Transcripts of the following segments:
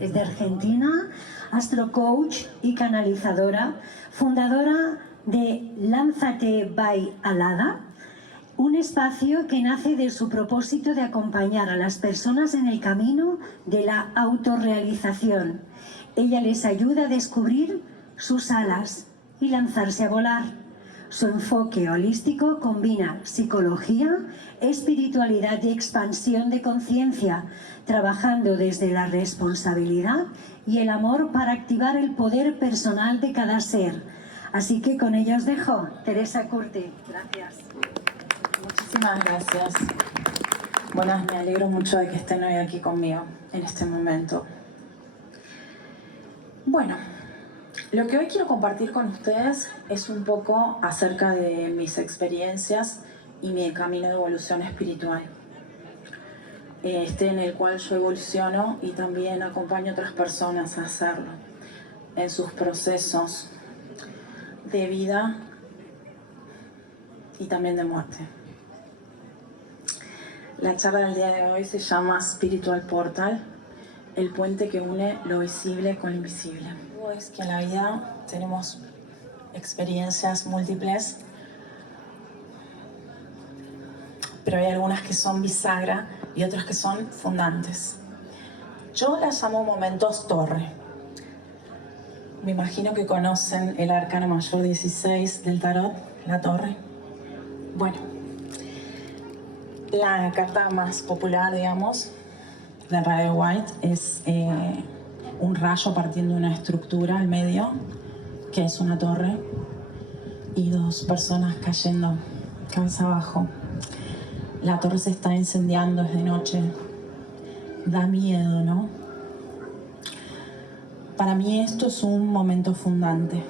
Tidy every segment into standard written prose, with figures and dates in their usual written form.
es de Argentina, astrocoach y canalizadora, fundadora de Lánzate by Alada, un espacio que nace de su propósito de acompañar a las personas en el camino de la autorrealización. Ella les ayuda a descubrir sus alas y lanzarse a volar. Su enfoque holístico combina psicología, espiritualidad y expansión de conciencia, trabajando desde la responsabilidad y el amor para activar el poder personal de cada ser. Así que con ello os dejo. Teresa Curti. Gracias. Muchísimas gracias. Buenas, me alegro mucho de que estén hoy aquí conmigo en este momento. Bueno, lo que hoy quiero compartir con ustedes es un poco acerca de mis experiencias y mi camino de evolución espiritual, en el cual yo evoluciono y también acompaño a otras personas a hacerlo en sus procesos de vida y también de muerte. La charla del día de hoy se llama Spiritual Portal, el puente que une lo visible con lo invisible. Es que en la vida tenemos experiencias múltiples, pero hay algunas que son bisagra y otras que son fundantes. Yo las llamo momentos torre. Me imagino que conocen el arcano mayor 16 del tarot, la torre. Bueno, la carta más popular, digamos, de Rider-Waite es un rayo partiendo de una estructura al medio, que es una torre, y dos personas cayendo cabeza abajo. La torre se está incendiando, es de noche. Da miedo, ¿no? Para mí esto es un momento fundante.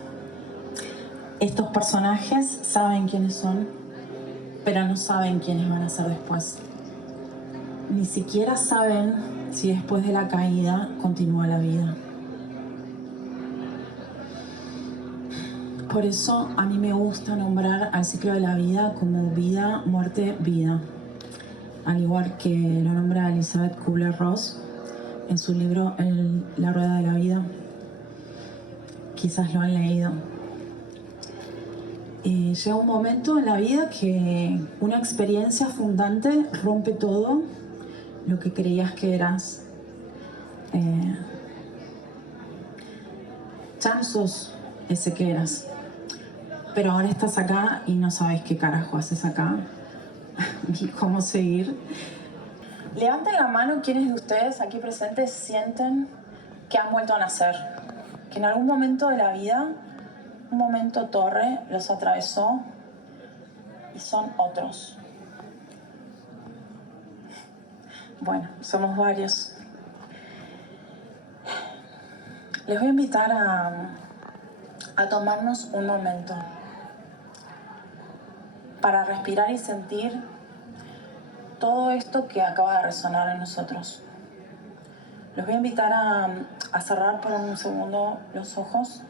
Estos personajes saben quiénes son, pero no saben quiénes van a ser después. Ni siquiera saben si después de la caída continúa la vida. Por eso a mí me gusta nombrar al ciclo de la vida como vida, muerte, vida. Al igual que lo nombra Elizabeth Kubler-Ross en su libro La Rueda de la Vida. Quizás lo han leído. Llega un momento en la vida que una experiencia fundante rompe todo lo que creías que eras. Ya no sos ese que eras, pero ahora estás acá y no sabes qué carajo haces acá ni cómo seguir. Levanten la mano quienes de ustedes aquí presentes sienten que han vuelto a nacer, que en algún momento de la vida, un momento torre los atravesó y son otros. Bueno, somos varios. Les voy a invitar a tomarnos un momento para respirar y sentir todo esto que acaba de resonar en nosotros. Les voy a invitar a cerrar por un segundo los ojos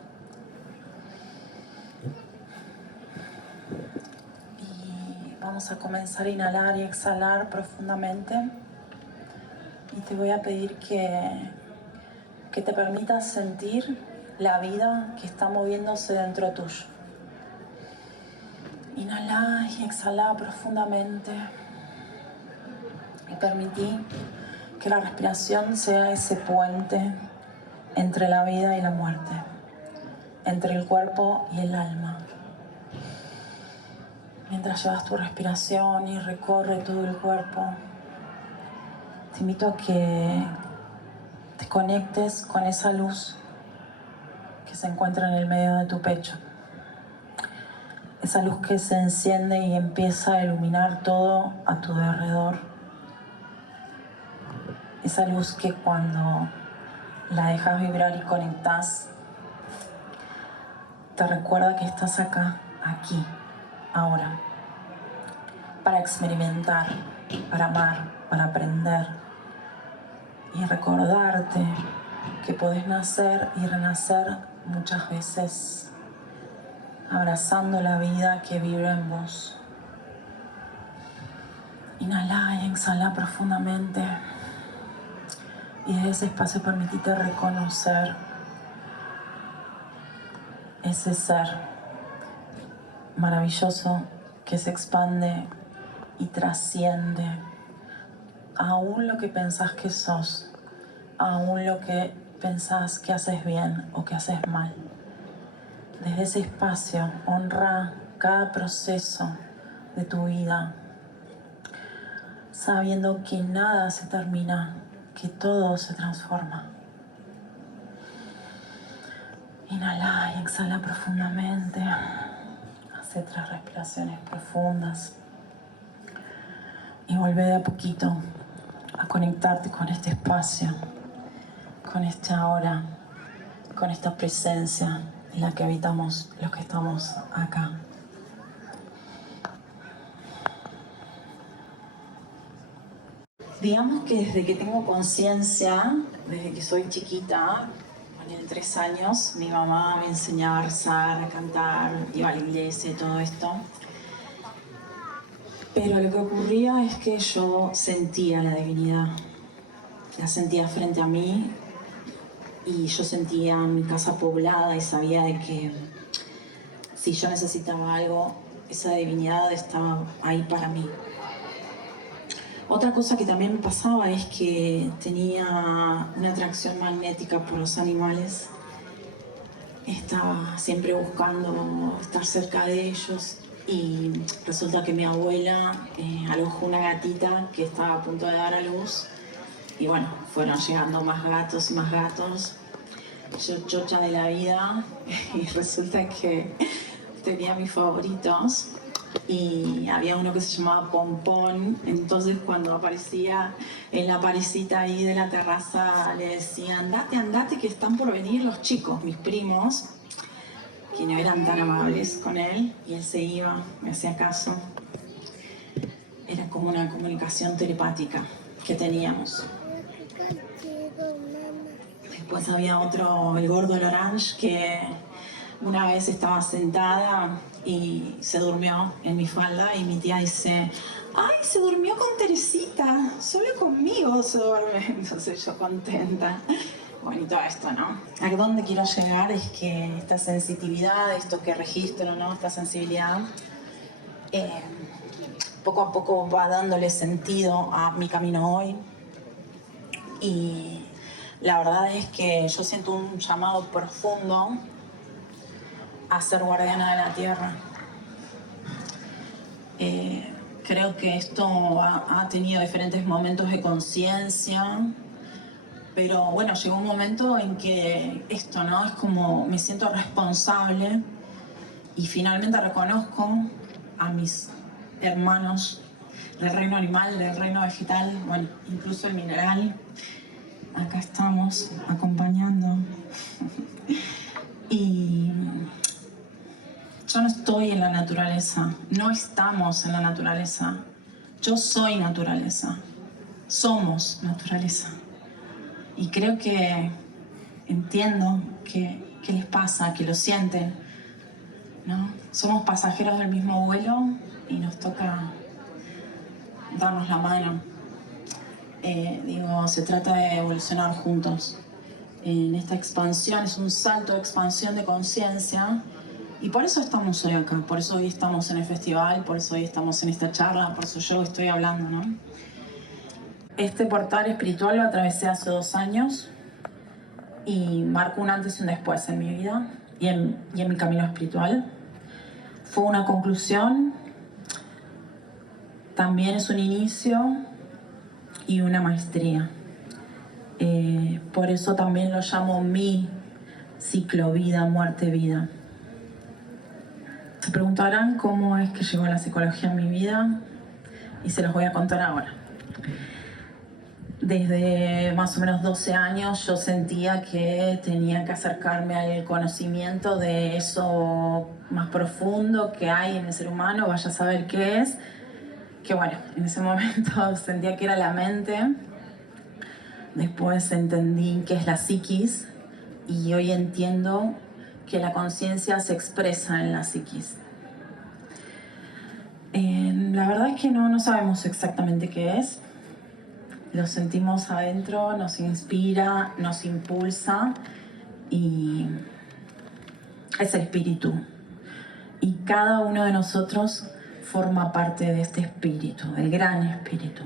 y vamos a comenzar a inhalar y exhalar profundamente. Y te voy a pedir que te permitas sentir la vida que está moviéndose dentro tuyo. Inhala y exhala profundamente. Y permití que la respiración sea ese puente entre la vida y la muerte, entre el cuerpo y el alma. Mientras llevas tu respiración y recorre todo el cuerpo, te invito a que te conectes con esa luz que se encuentra en el medio de tu pecho. Esa luz que se enciende y empieza a iluminar todo a tu alrededor. Esa luz que cuando la dejas vibrar y conectas, te recuerda que estás acá, aquí, ahora, para experimentar, para amar, para aprender y recordarte que podés nacer y renacer muchas veces, abrazando la vida que vibra en vos. Inhala y exhala profundamente. Y desde ese espacio permitite reconocer ese ser maravilloso que se expande y trasciende aún lo que pensás que sos, aún lo que pensás que haces bien o que haces mal. Desde ese espacio, honra cada proceso de tu vida, sabiendo que nada se termina, que todo se transforma. Inhala y exhala profundamente. Hace 3 respiraciones profundas. Y vuelve de a poquito a conectarte con este espacio, con este ahora, con esta presencia en la que habitamos los que estamos acá. Digamos que desde que tengo conciencia, desde que soy chiquita, en 3 años, mi mamá me enseñaba a rezar, a cantar, iba a la iglesia y todo esto. Pero lo que ocurría es que yo sentía la divinidad. La sentía frente a mí y yo sentía mi casa poblada y sabía de que si yo necesitaba algo, esa divinidad estaba ahí para mí. Otra cosa que también me pasaba es que tenía una atracción magnética por los animales. Estaba siempre buscando estar cerca de ellos y resulta que mi abuela alojó una gatita que estaba a punto de dar a luz y bueno, fueron llegando más gatos y más gatos. Yo chocha de la vida y resulta que tenía mis favoritos. Y había uno que se llamaba Pompón, entonces cuando aparecía en la parecita ahí de la terraza le decía andate, andate que están por venir los chicos, mis primos, que no eran tan amables con él, y él se iba, me hacía caso. Era como una comunicación telepática que teníamos. Después había otro, el gordo Lorange, que una vez estaba sentada y se durmió en mi falda y mi tía dice, ¡ay, se durmió con Teresita! Solo conmigo se duerme. Entonces yo contenta. Bueno, y todo esto, ¿no? A dónde quiero llegar es que esta sensitividad, esto que registro, ¿no? Esta sensibilidad, poco a poco va dándole sentido a mi camino hoy. Y la verdad es que yo siento un llamado profundo a ser guardiana de la tierra. Creo que esto ha tenido diferentes momentos de conciencia, pero bueno, llegó un momento en que esto, ¿no? Es como me siento responsable y finalmente reconozco a mis hermanos del reino animal, del reino vegetal, bueno, incluso el mineral. Acá estamos acompañando. Y yo no estoy en la naturaleza, no estamos en la naturaleza. Yo soy naturaleza, somos naturaleza. Y creo que entiendo qué les pasa, que lo sienten, ¿no? Somos pasajeros del mismo vuelo y nos toca darnos la mano. Se trata de evolucionar juntos. En esta expansión, es un salto de expansión de conciencia. Y por eso estamos hoy acá, por eso hoy estamos en el festival, por eso hoy estamos en esta charla, por eso yo estoy hablando, ¿no? Este portal espiritual lo atravesé hace 2 años y marcó un antes y un después en mi vida y en mi camino espiritual. Fue una conclusión, también es un inicio y una maestría. Por eso también lo llamo mi ciclo vida, muerte, vida. Se preguntarán cómo es que llegó la psicología en mi vida y se los voy a contar ahora. Desde más o menos 12 años yo sentía que tenía que acercarme al conocimiento de eso más profundo que hay en el ser humano, vaya a saber qué es. Que bueno, en ese momento sentía que era la mente. Después entendí que es la psiquis y hoy entiendo que la conciencia se expresa en la psiquis. La verdad es que no sabemos exactamente qué es. lo sentimos adentro, nos inspira, nos impulsa y es el espíritu. Y cada uno de nosotros forma parte de este espíritu, del gran espíritu.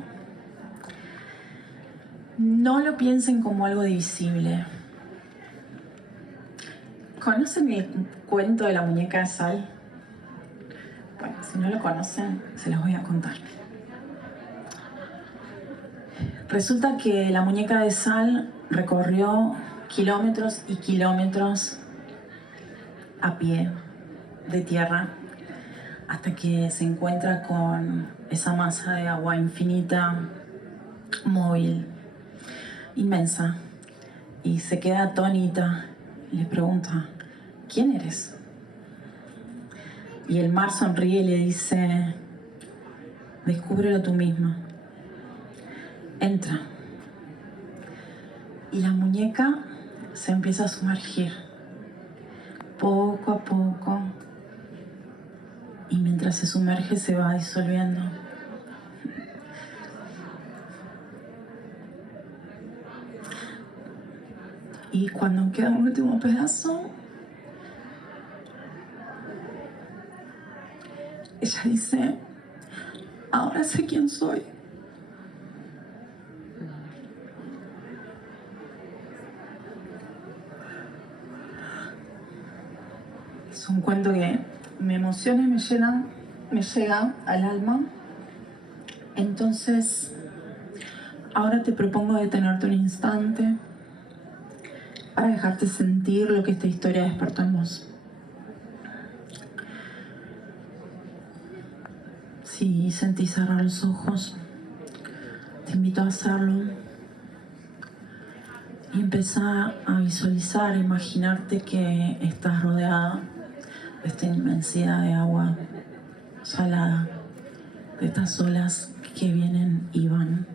No lo piensen como algo divisible. ¿Conocen el cuento de la muñeca de sal? Bueno, si no lo conocen, se los voy a contar. Resulta que la muñeca de sal recorrió kilómetros y kilómetros a pie de tierra hasta que se encuentra con esa masa de agua infinita, móvil, inmensa, y se queda atónita y le pregunta: ¿quién eres? Y el mar sonríe y le dice: descúbrelo tú misma. Entra. Y la muñeca se empieza a sumergir poco a poco, y mientras se sumerge se va disolviendo. Y cuando queda un último pedazo, ella dice: ahora sé quién soy. Es un cuento que me emociona y me llega al alma. Entonces, ahora te propongo detenerte un instante para dejarte sentir lo que esta historia despertó en vos. Si sentís cerrar los ojos, te invito a hacerlo y empezar a visualizar, a imaginarte que estás rodeada de esta inmensidad de agua salada, de estas olas que vienen y van.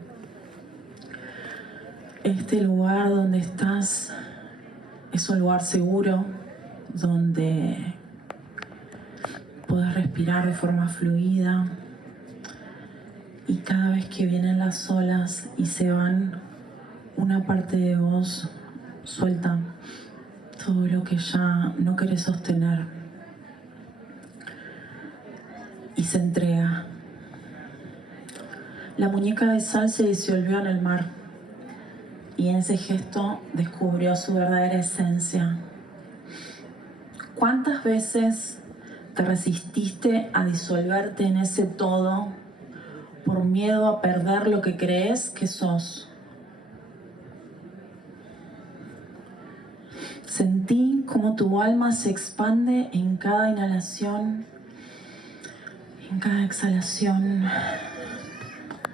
Este lugar donde estás es un lugar seguro, donde podés respirar de forma fluida, y cada vez que vienen las olas y se van, una parte de vos suelta todo lo que ya no querés sostener y se entrega. La muñeca de sal se disolvió en el mar y en ese gesto descubrió su verdadera esencia. ¿Cuántas veces te resististe a disolverte en ese todo por miedo a perder lo que crees que sos? Sentí como tu alma se expande en cada inhalación, en cada exhalación,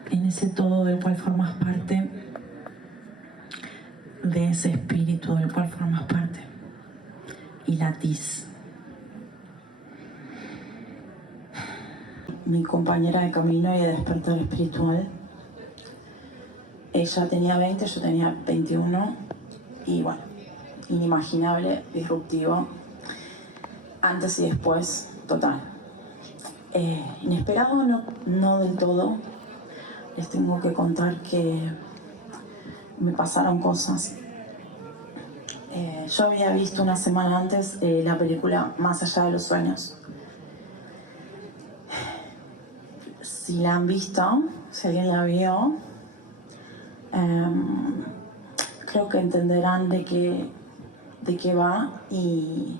en ese todo del cual formas parte, de ese espíritu del cual formas parte, y latís. Mi compañera de camino y de despertar espiritual, ella tenía 20, yo tenía 21, y bueno, inimaginable, disruptivo, antes y después, total. Inesperado, no del todo. Les tengo que contar que me pasaron cosas. Yo había visto una semana antes la película Más allá de los sueños. Si la han visto, si alguien la vio, creo que entenderán de qué va, y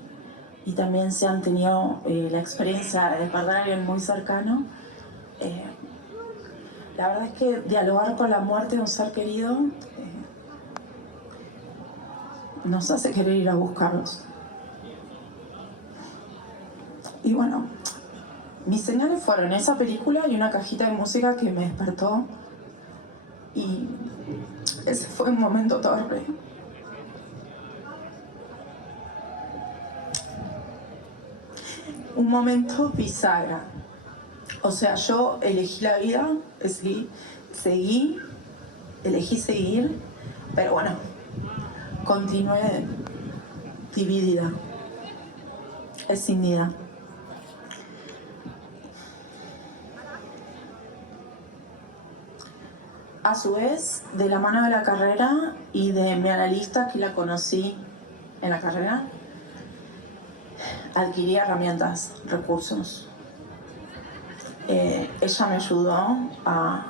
también si han tenido la experiencia de perder a alguien muy cercano. La verdad es que dialogar con la muerte de un ser querido nos hace querer ir a buscarlos. Y bueno, mis señales fueron esa película y una cajita de música que me despertó, y ese fue un momento torpe. Un momento bisagra. O sea, yo elegí la vida, elegí seguir, pero bueno, continué dividida, escindida. A su vez, de la mano de la carrera y de mi analista que la conocí en la carrera, adquirí herramientas, recursos. Ella me ayudó a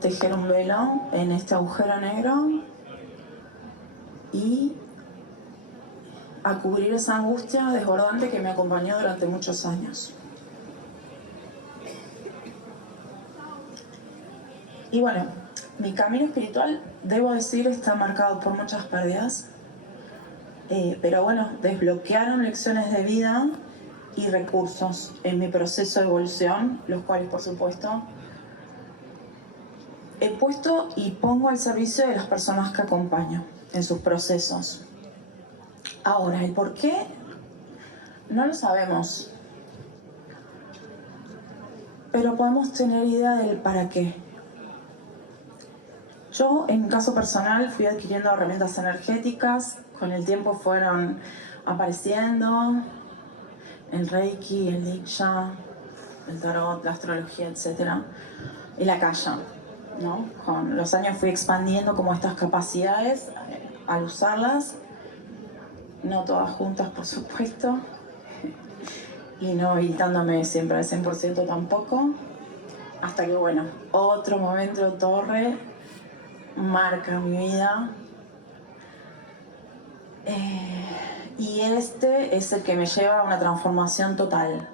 tejer un velo en este agujero negro y a cubrir esa angustia desbordante que me acompañó durante muchos años. Y bueno, mi camino espiritual, debo decir, está marcado por muchas pérdidas, pero bueno, desbloquearon lecciones de vida y recursos en mi proceso de evolución, los cuales, por supuesto, he puesto y pongo al servicio de las personas que acompaño en sus procesos. Ahora, ¿el por qué? No lo sabemos, pero podemos tener idea del para qué. Yo, en mi caso personal, fui adquiriendo herramientas energéticas, con el tiempo fueron apareciendo el Reiki, el Diksha, el Tarot, la astrología, etc. Y la Kaya, ¿no? Con los años fui expandiendo como estas capacidades al usarlas, no todas juntas, por supuesto, y no habilitándome siempre al 100% tampoco, hasta que, bueno, otro momento torre marca mi vida, y este es el que me lleva a una transformación total,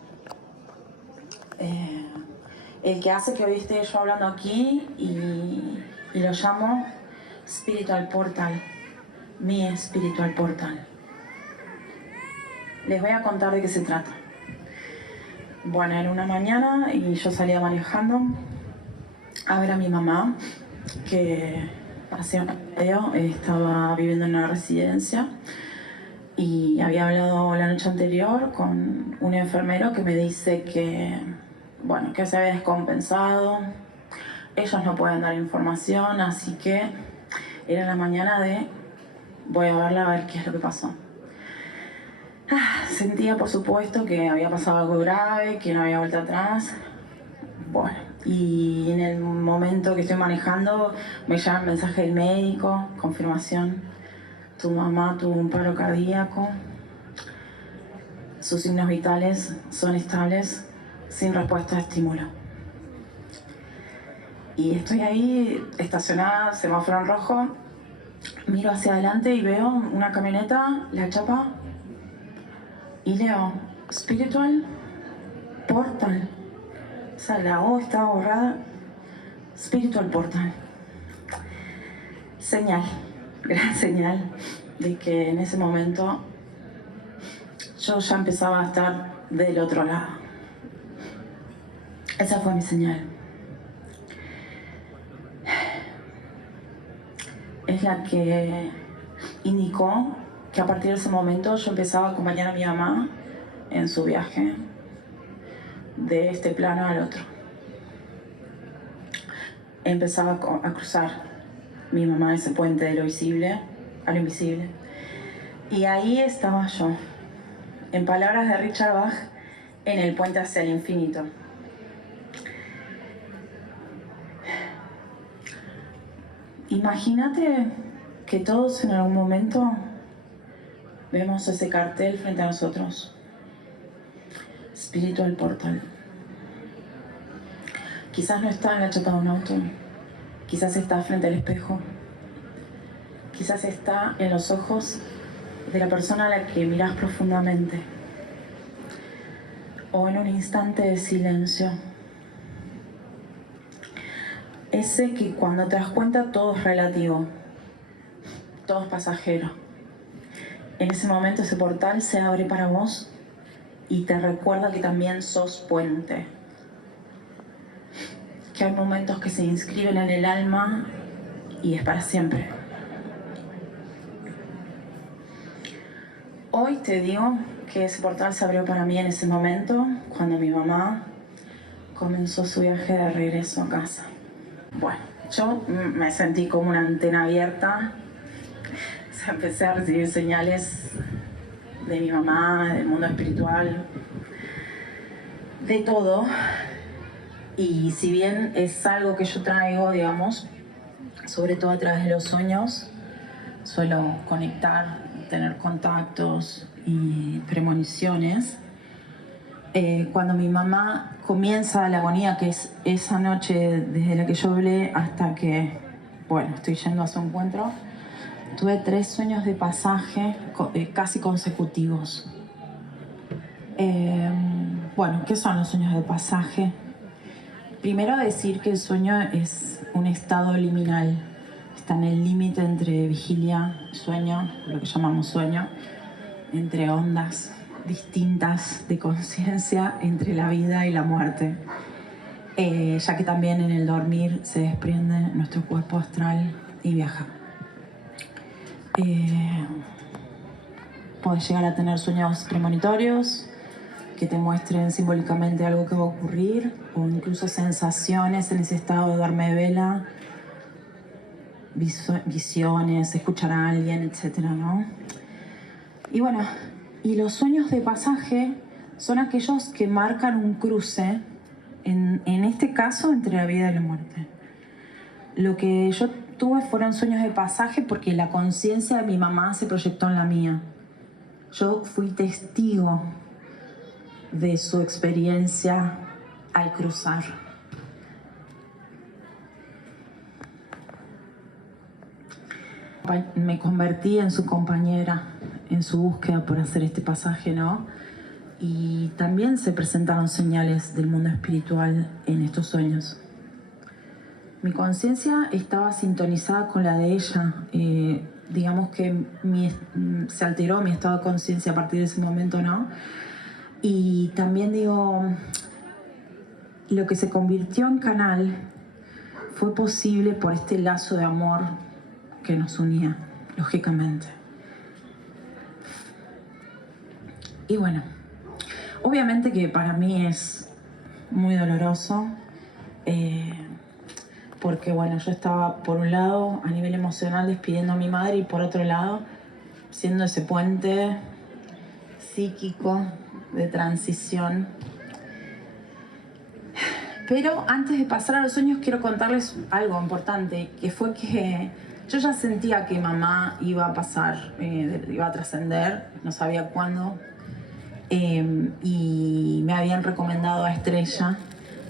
el que hace que hoy esté yo hablando aquí y lo llamo Spiritual Portal, mi Spiritual Portal. Les voy a contar de qué se trata. Bueno, era una mañana y yo salía manejando a ver a mi mamá, que hace un año estaba viviendo en una residencia y había hablado la noche anterior con un enfermero que me dice que, bueno, que se había descompensado. Ellos no pueden dar información, así que era la mañana de voy a verla a ver qué es lo que pasó. Sentía, por supuesto, que había pasado algo grave, que no había vuelta atrás. Bueno, y en el momento que estoy manejando me llama el mensaje del médico, confirmación: tu mamá tuvo un paro cardíaco, sus signos vitales son estables, sin respuesta a estímulo. Y estoy ahí estacionada, semáforo en rojo, miro hacia adelante y veo una camioneta, la chapa, y leo Spiritual Portal. O sea, la O estaba borrada. Spiritual Portal. Señal, gran señal de que en ese momento yo ya empezaba a estar del otro lado. Esa fue mi señal. Es la que indicó que a partir de ese momento yo empezaba a acompañar a mi mamá en su viaje de este plano al otro. Empezaba a cruzar mi mamá ese puente de lo visible a lo invisible. Y ahí estaba yo, en palabras de Richard Bach, en el puente hacia el infinito. Imagínate que todos en algún momento vemos ese cartel frente a nosotros. Spiritual Portal. Quizás no está en la chapa de un auto, quizás está frente al espejo, quizás está en los ojos de la persona a la que miras profundamente, o en un instante de silencio. Ese que cuando te das cuenta todo es relativo, todo es pasajero. En ese momento ese portal se abre para vos y te recuerda que también sos puente. Que hay momentos que se inscriben en el alma y es para siempre. Hoy te digo que ese portal se abrió para mí en ese momento, cuando mi mamá comenzó su viaje de regreso a casa. Bueno, yo me sentí como una antena abierta. O sea, empecé a recibir señales de mi mamá, del mundo espiritual, de todo. Y si bien es algo que yo traigo, digamos, sobre todo a través de los sueños, suelo conectar, tener contactos y premoniciones. Cuando mi mamá comienza la agonía, que es esa noche desde la que yo hablé hasta que, bueno, estoy yendo a su encuentro, tuve 3 sueños de pasaje casi consecutivos. Bueno, ¿qué son los sueños de pasaje? Primero decir que el sueño es un estado liminal. Está en el límite entre vigilia y sueño, lo que llamamos sueño, entre ondas distintas de conciencia entre la vida y la muerte, ya que también en el dormir se desprende nuestro cuerpo astral y viaja. Puedes llegar a tener sueños premonitorios que te muestren simbólicamente algo que va a ocurrir, o incluso sensaciones en ese estado de duerme de vela, visiones, escuchar a alguien, etcétera, ¿no? Y bueno, y los sueños de pasaje son aquellos que marcan un cruce, en este caso, entre la vida y la muerte. Lo que yo tuve fueron sueños de pasaje porque la conciencia de mi mamá se proyectó en la mía. Yo fui testigo de su experiencia al cruzar. Me convertí en su compañera en su búsqueda por hacer este pasaje, ¿no? Y también se presentaron señales del mundo espiritual en estos sueños. Mi conciencia estaba sintonizada con la de ella. Digamos que se alteró mi estado de conciencia a partir de ese momento, ¿no? Y también digo, lo que se convirtió en canal fue posible por este lazo de amor que nos unía, lógicamente. Y bueno, obviamente que para mí es muy doloroso, porque bueno, yo estaba por un lado a nivel emocional despidiendo a mi madre y por otro lado siendo ese puente psíquico de transición. Pero antes de pasar a los sueños quiero contarles algo importante, que fue que yo ya sentía que mamá iba a pasar, iba a trascender, no sabía cuándo, y me habían recomendado a Estrella,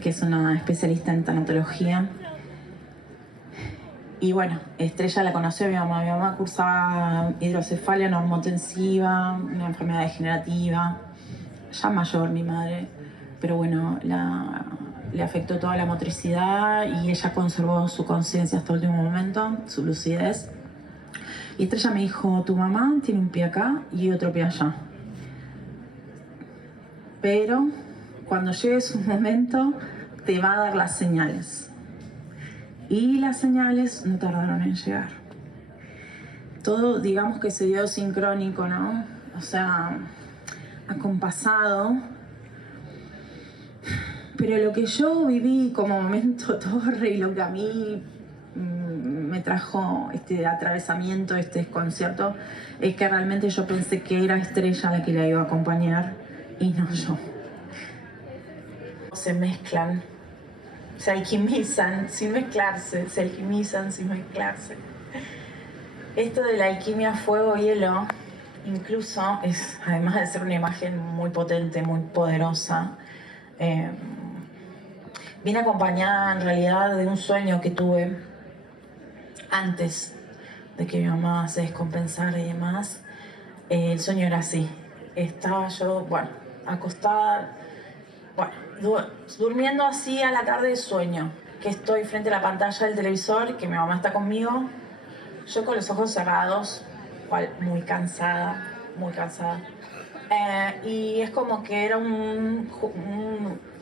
que es una especialista en tanatología. Y bueno, Estrella la conoció mi mamá cursaba hidrocefalia normotensiva, una enfermedad degenerativa, ya mayor mi madre, pero bueno, le afectó toda la motricidad y ella conservó su conciencia hasta el último momento, su lucidez. Y Estrella me dijo, tu mamá tiene un pie acá y otro pie allá. Pero cuando llegue su momento te va a dar las señales. Y las señales no tardaron en llegar. Todo, digamos que se dio sincrónico, ¿no? O sea, acompasado. Pero lo que yo viví como momento torre y lo que a mí me trajo este atravesamiento, este desconcierto, es que realmente yo pensé que era Estrella la que la iba a acompañar y no yo. Se mezclan, se alquimizan sin mezclarse, se alquimizan sin mezclarse. Esto de la alquimia fuego-hielo, incluso es, además de ser una imagen muy potente, muy poderosa, viene acompañada en realidad de un sueño que tuve antes de que mi mamá se descompensara y demás. El sueño era así. Estaba yo, bueno, acostada, bueno, durmiendo así a la tarde de sueño, que estoy frente a la pantalla del televisor, que mi mamá está conmigo, yo con los ojos cerrados, cual muy cansada, muy cansada. Y es como que era un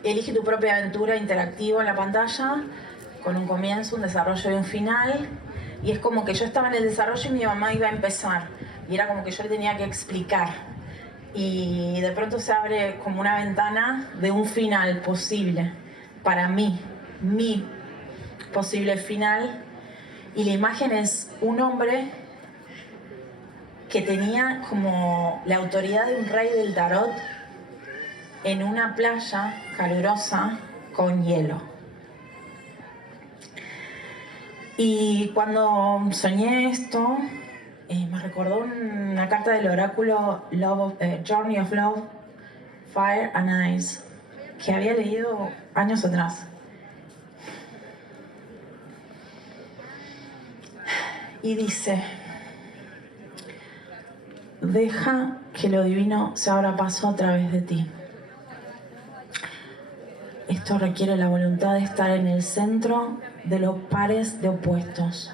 elige tu propia aventura interactivo en la pantalla, con un comienzo, un desarrollo y un final. Y es como que yo estaba en el desarrollo y mi mamá iba a empezar. Y era como que yo le tenía que explicar. Y de pronto se abre como una ventana de un final posible para mí, mi posible final. Y la imagen es un hombre que tenía como la autoridad de un rey del tarot en una playa calurosa con hielo. Y cuando soñé esto, me recordó una carta del oráculo Journey of Love, Fire and Ice, que había leído años atrás. Y dice: deja que lo divino se abra paso a través de ti. Esto requiere la voluntad de estar en el centro de los pares de opuestos.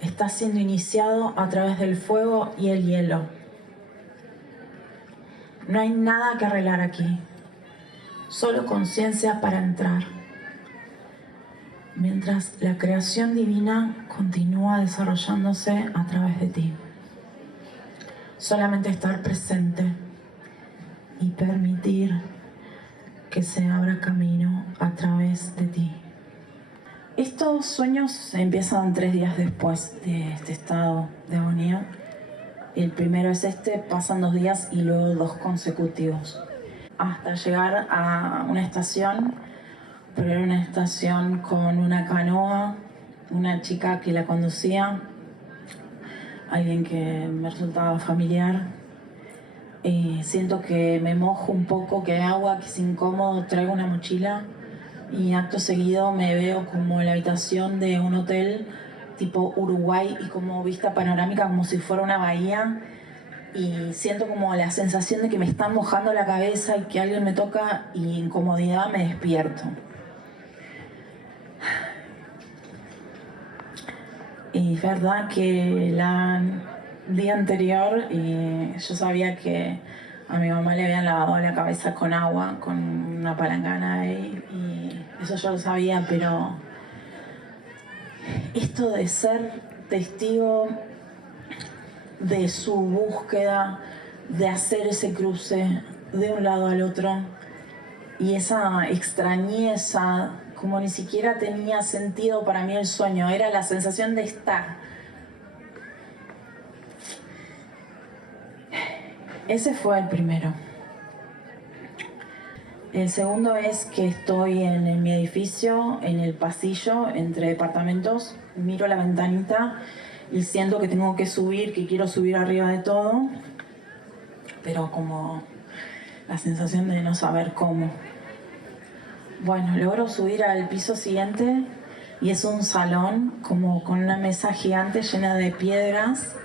Está siendo iniciado a través del fuego y el hielo. No hay nada que arreglar aquí, solo conciencia para entrar. Mientras la creación divina continúa desarrollándose a través de ti. Solamente estar presente y permitir que se abra camino a través de ti. Estos sueños empiezan 3 días después de este estado de agonía. El primero es este, pasan 2 días y luego 2 consecutivos. Hasta llegar a una estación, pero era una estación con una canoa, una chica que la conducía, alguien que me resultaba familiar. Siento que me mojo un poco, que hay agua, que es incómodo, traigo una mochila y acto seguido me veo como en la habitación de un hotel tipo Uruguay y como vista panorámica, como si fuera una bahía, y siento como la sensación de que me están mojando la cabeza y que alguien me toca, y incomodidad, me despierto. Y es verdad que el día anterior yo sabía que a mi mamá le habían lavado la cabeza con agua, con una palangana ahí, y eso yo lo sabía, pero esto de ser testigo de su búsqueda, de hacer ese cruce de un lado al otro, y esa extrañeza, como ni siquiera tenía sentido para mí el sueño, era la sensación de estar. Ese fue el primero. El segundo es que estoy en mi edificio, en el pasillo, entre departamentos, miro la ventanita y siento que tengo que subir, que quiero subir arriba de todo, pero como la sensación de no saber cómo. Bueno, logro subir al piso siguiente y es un salón como con una mesa gigante llena de piedras,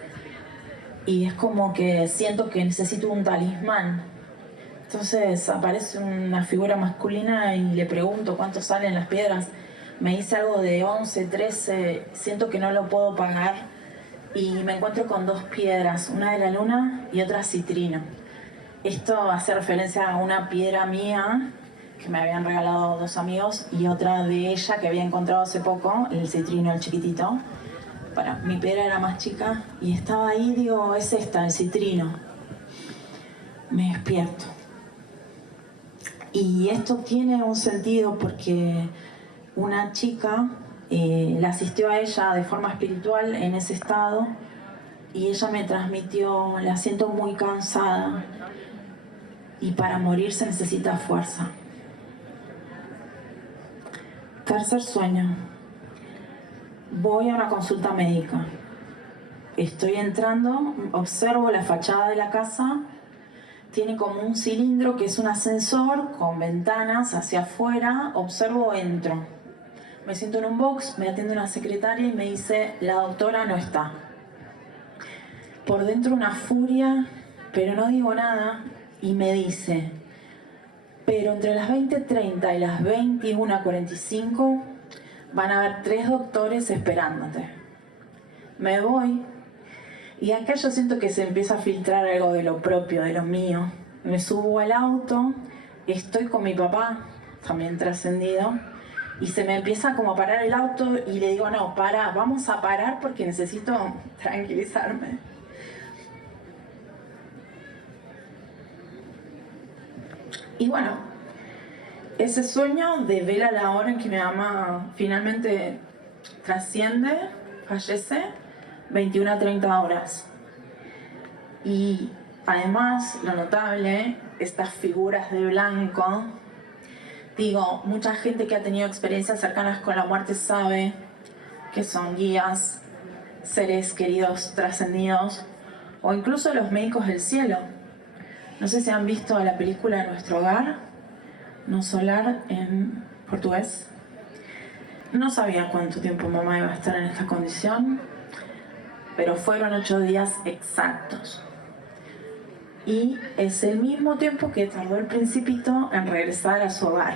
y es como que siento que necesito un talismán. Entonces aparece una figura masculina y le pregunto cuánto salen las piedras. Me dice algo de 11, 13, siento que no lo puedo pagar y me encuentro con 2 piedras, una de la luna y otra citrino. Esto hace referencia a una piedra mía que me habían regalado 2 amigos y otra de ella que había encontrado hace poco, el citrino, el chiquitito. Mi piedra era más chica y estaba ahí, digo, es esta, el citrino. Me despierto. Y esto tiene un sentido porque una chica la asistió a ella de forma espiritual en ese estado y ella me transmitió: la siento muy cansada y para morir se necesita fuerza. Tercer sueño. Voy a una consulta médica. Estoy entrando, observo la fachada de la casa. Tiene como un cilindro que es un ascensor con ventanas hacia afuera. Observo, entro. Me siento en un box, me atiende una secretaria y me dice: la doctora no está. Por dentro una furia, pero no digo nada, y me dice: pero entre las 20:30 y las 21:45 van a haber 3 doctores esperándote. Me voy y acá yo siento que se empieza a filtrar algo de lo propio, de lo mío. Me subo al auto, estoy con mi papá, también trascendido, y se me empieza como a parar el auto y le digo: no, para, vamos a parar porque necesito tranquilizarme. Y bueno, ese sueño devela la hora en que mi mamá finalmente trasciende, fallece, 21:30 horas. Y además, lo notable, estas figuras de blanco, digo, mucha gente que ha tenido experiencias cercanas con la muerte sabe que son guías, seres queridos trascendidos, o incluso los médicos del cielo. No sé si han visto la película Nuestro Hogar, Nosso Lar en portugués. No sabía cuánto tiempo mamá iba a estar en esta condición, pero fueron 8 días exactos. Y es el mismo tiempo que tardó el principito en regresar a su hogar.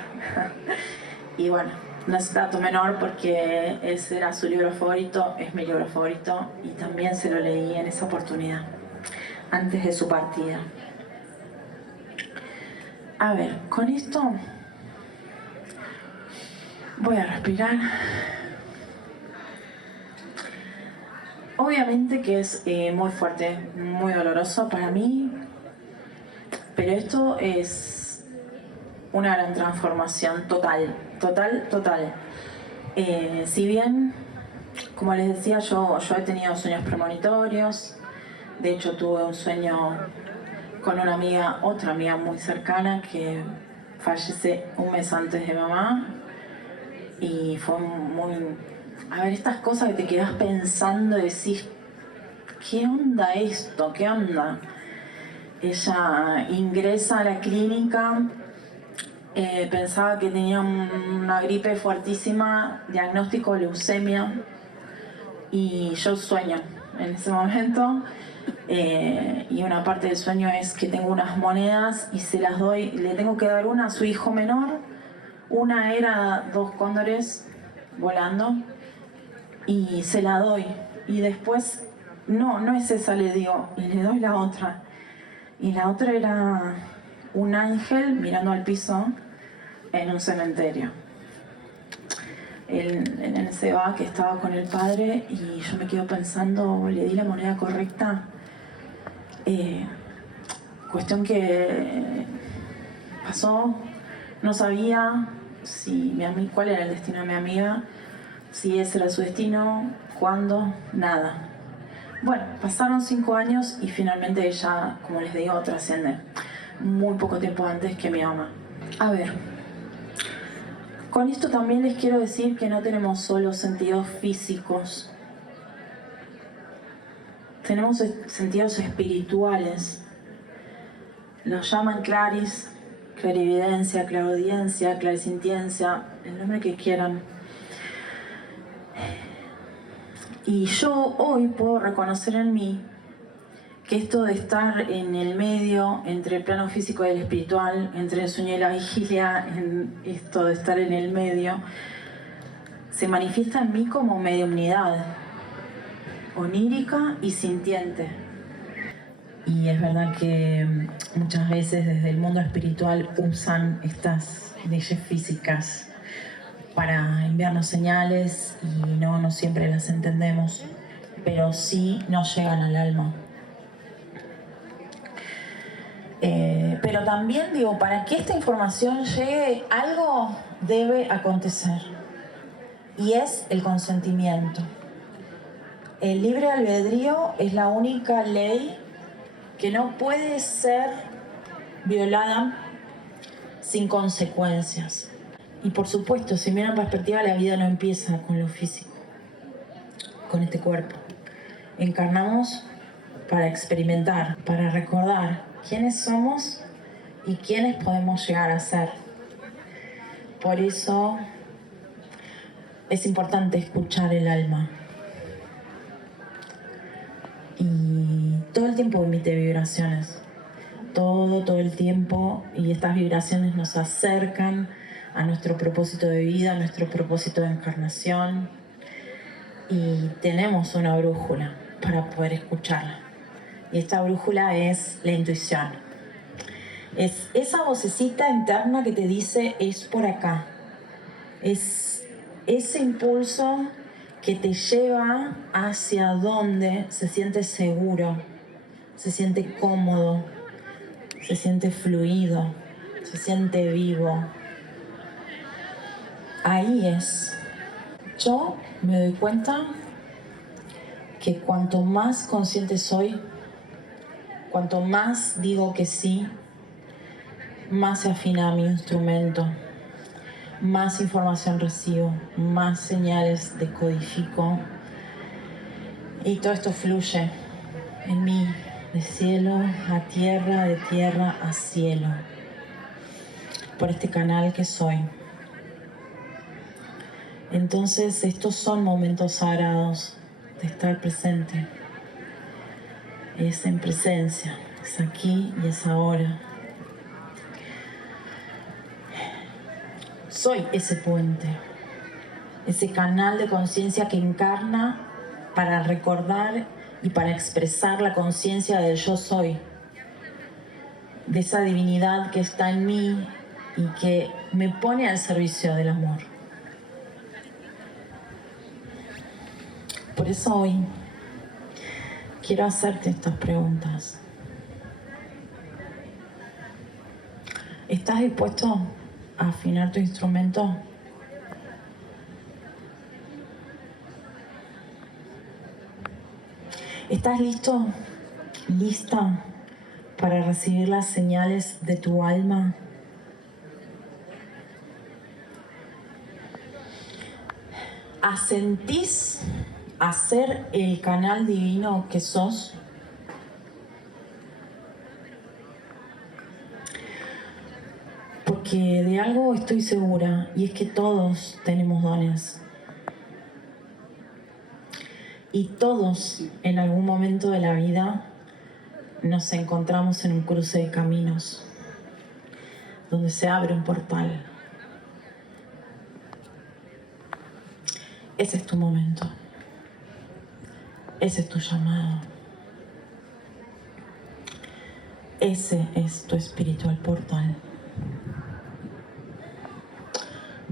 Y bueno, no es dato menor porque ese era su libro favorito, es mi libro favorito, y también se lo leí en esa oportunidad, antes de su partida. A ver, con esto voy a respirar. Obviamente que es muy fuerte, muy doloroso para mí, pero esto es una gran transformación total. Si bien, como les decía, yo he tenido sueños premonitorios. De hecho, tuve un sueño con una amiga, otra amiga muy cercana, que fallece un mes antes de mamá. Y fue muy... A ver, estas cosas que te quedas pensando y decís, ¿qué onda esto? ¿Qué onda? Ella ingresa a la clínica, pensaba que tenía una gripe fuertísima, diagnóstico leucemia, y yo sueño en ese momento, y una parte del sueño es que tengo unas monedas y se las doy, le tengo que dar una a su hijo menor. Una era 2 cóndores volando y se la doy, y después no es esa, le digo, y le doy la otra, y la otra era un ángel mirando al piso en un cementerio. Él se va, que estaba con el padre, y yo me quedo pensando, ¿le di la moneda correcta? Cuestión que pasó, no sabía cuál era el destino de mi amiga, si ese era su destino, cuándo, nada. Bueno, pasaron 5 años y finalmente ella, como les digo, trasciende muy poco tiempo antes que mi mamá. A ver, con esto también les quiero decir que no tenemos solo sentidos físicos, tenemos sentidos espirituales. Los llaman claris, clarividencia, claraudiencia, clarisintiencia, el nombre que quieran. Y yo hoy puedo reconocer en mí que esto de estar en el medio, entre el plano físico y el espiritual, entre el sueño y la vigilia, en esto de estar en el medio, se manifiesta en mí como mediumnidad, onírica y sintiente. Y es verdad que muchas veces desde el mundo espiritual usan estas leyes físicas para enviarnos señales y no siempre las entendemos, pero sí nos llegan al alma. Pero también digo, para que esta información llegue, algo debe acontecer, y es el consentimiento. El libre albedrío es la única ley que no puede ser violada sin consecuencias. Y por supuesto, si miran en perspectiva, la vida no empieza con lo físico, con este cuerpo. Encarnamos para experimentar, para recordar quiénes somos y quiénes podemos llegar a ser. Por eso es importante escuchar el alma. Y todo el tiempo emite vibraciones, todo el tiempo, y estas vibraciones nos acercan a nuestro propósito de vida, a nuestro propósito de encarnación, y tenemos una brújula para poder escucharla. Y esta brújula es la intuición. Es esa vocecita interna que te dice, es por acá. Es ese impulso que te lleva hacia donde se siente seguro, se siente cómodo, se siente fluido, se siente vivo. Ahí es. Yo me doy cuenta que cuanto más consciente soy, cuanto más digo que sí, más se afina mi instrumento, más información recibo, más señales decodifico y todo esto fluye en mí, de cielo a tierra, de tierra a cielo, por este canal que soy. Entonces estos son momentos sagrados de estar presente. Es en presencia, es aquí y es ahora. Soy ese puente, ese canal de conciencia que encarna para recordar y para expresar la conciencia del yo soy, de esa divinidad que está en mí y que me pone al servicio del amor. Por eso hoy quiero hacerte estas preguntas. ¿Estás dispuesto a afinar tu instrumento? ¿Estás listo, lista para recibir las señales de tu alma? ¿Asentís a ser el canal divino que sos? Porque de algo estoy segura, y es que todos tenemos dones. Y todos, en algún momento de la vida, nos encontramos en un cruce de caminos, donde se abre un portal. Ese es tu momento. Ese es tu llamado. Ese es tu espiritual portal.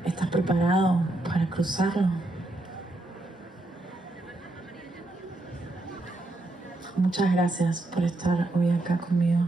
¿Estás preparado para cruzarlo? Muchas gracias por estar hoy acá conmigo.